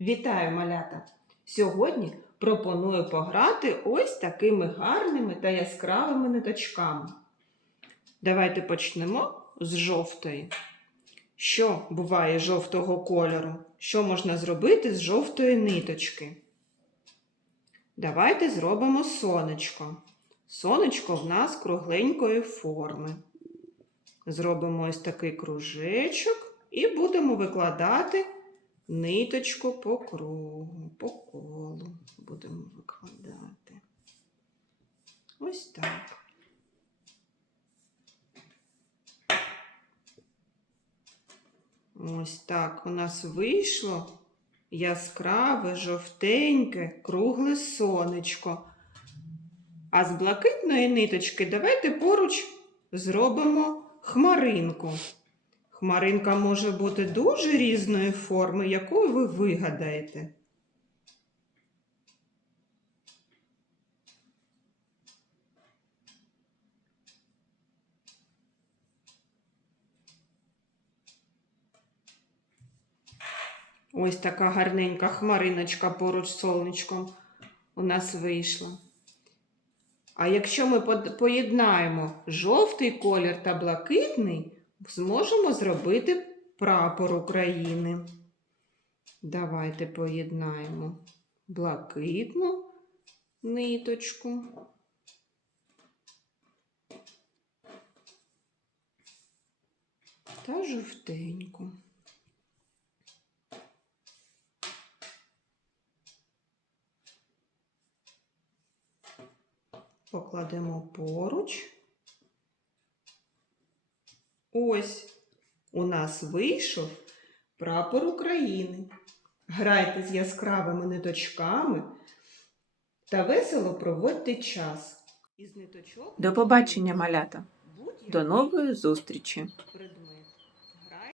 Вітаю, малята! Сьогодні пропоную пограти ось такими гарними та яскравими ниточками. Давайте почнемо з жовтої. Що буває жовтого кольору? Що можна зробити з жовтої ниточки? Давайте зробимо сонечко. Сонечко в нас кругленької форми. Зробимо ось такий кружечок і будемо викладати ниточку по кругу, по колу будемо викладати. Ось так. Ось так у нас вийшло яскраве, жовтеньке, кругле сонечко. А з блакитної ниточки давайте поруч зробимо хмаринку. Хмаринка може бути дуже різної форми, яку ви вигадаєте. Ось така гарненька хмариночка поруч з сонечком у нас вийшла. А якщо ми поєднаємо жовтий колір та блакитний, зможемо зробити прапор України. Давайте поєднаємо блакитну ниточку. Та жовтеньку. Покладемо поруч. Ось у нас вийшов прапор України. Грайте з яскравими ниточками та весело проводьте час. До побачення, малята. До нової зустрічі!